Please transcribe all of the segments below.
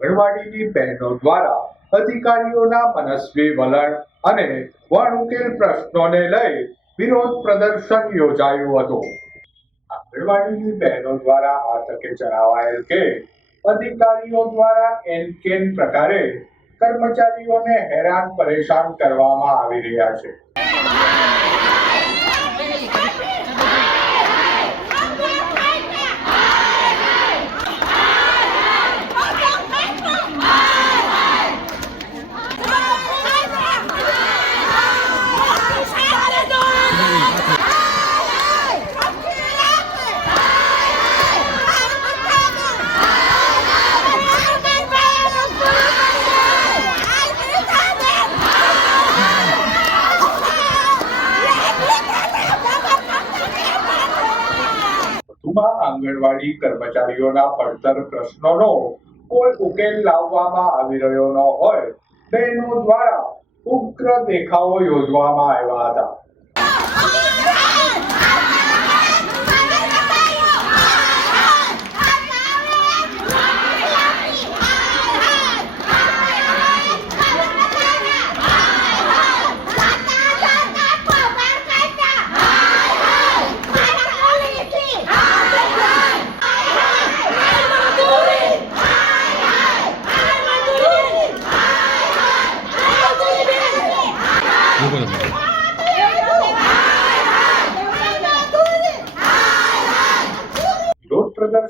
આંગણવાડીની બહેનો દ્વારા અધિકારીઓના મનસ્વી વલણ અને વણ ઉકેલ પ્રશ્નોને લઈ વિરોધ પ્રદર્શન યોજાયું હતું. આંગણવાડીની બહેનો દ્વારા આ તકે જણાવાયેલ કે અધિકારીઓ દ્વારા એન કેન પ્રકારે કર્મચારીઓને હેરાન પરેશાન કરવામાં આવી રહ્યા છે. વધુમાં આંગણવાડી કર્મચારીઓના પડતર પ્રશ્નોનો કોઈ ઉકેલ લાવવામાં આવી રહ્યો ન હોય, તેનો દ્વારા ઉગ્ર દેખાવો યોજવામાં આવ્યા હતા.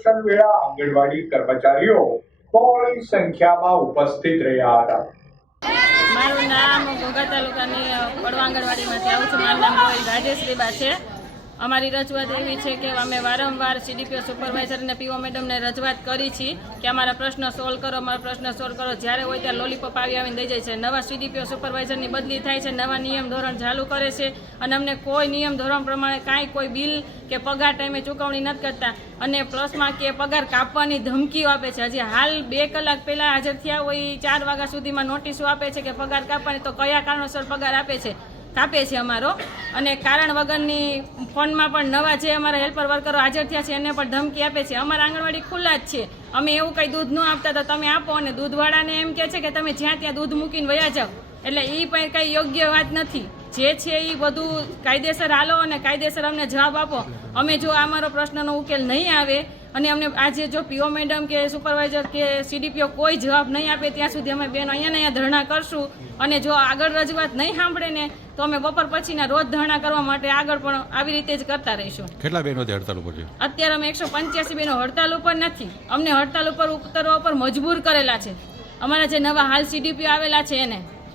વિરોધ વેળા આંગણવાડી કર્મચારીઓ બહોળી સંખ્યામાં ઉપસ્થિત રહ્યા હતા. મારું નામ ઘોઘા તાલુકાની પડવા આંગણવાડીમાંથી આવું છું. મારું નામ રાજેશ રીબા છે. અમારી રજૂઆત એવી છે કે અમે વારંવાર સીડીપીઓ સુપરવાઇઝર અને પીઓ મેડમને રજૂઆત કરી છે કે અમારા પ્રશ્ન સોલ્વ કરો, અમારા પ્રશ્ન સોલ્વ કરો. જ્યારે હોય ત્યારે લોલીપોપ આવી આવીને દઈ જાય છે. નવા સીડીપીઓ સુપરવાઇઝરની બદલી થાય છે, નવા નિયમ ધોરણ ચાલુ કરે છે અને અમને કોઈ નિયમ ધોરણ પ્રમાણે કાંઈ કોઈ બિલ કે પગાર ટાઈમે ચૂકવણી નથી કરતા. અને પ્લસમાં કે પગાર કાપવાની ધમકીઓ આપે છે. હજી હાલ બે કલાક પહેલાં હાજર થયા હોય ચાર વાગ્યા સુધીમાં નોટિસો આપે છે કે પગાર કાપવાની. તો કયા કારણોસર પગાર આપે છે? કાપે છે અમારો. અને કારણ વગરની ફોનમાં પણ નવા જે અમારા હેલ્પર વર્કરો હાજર થયા છે, એને પણ ધમકી આપે છે. અમારા આંગણવાડી ખુલ્લા જ છે. અમે એવું કંઈ દૂધ ન આપતા તો તમે આપો અને દૂધવાળાને એમ કહે છે કે તમે જ્યાં ત્યાં દૂધ મૂકીને વયા જાઓ. એટલે એ પણ કંઈ યોગ્ય વાત નથી. જે છે એ બધું કાયદેસર હાલો અને કાયદેસર અમને જવાબ આપો. અમે જો અમારો પ્રશ્નનો ઉકેલ નહીં આવે અને અમને આજે જો પીઓ મેડમ કે સુપરવાઇઝર કે સીડીપીઓ કોઈ જવાબ નહીં આપે ત્યાં સુધી અમે બેન અહીંયા ને અહીંયા ધરણા કરશું અને જો આગળ રજૂઆત નહીં સાંભળે ને તો અમે બપોર પછીના રોજ ધરણા કરવા માટે આગળ પણ આવી રીતે જ કરતા રહીશું. કેટલા બહેનો હડતાલ ઉપર છે? અત્યારે અમે એકસો પંચ્યાસી બેનો હડતાલ ઉપર નથી. અમને હડતાલ ઉપર ઉતરવા ઉપર મજબૂર કરેલા છે. અમારા જે નવા હાલ સીડીપીઓ આવેલા છે એને.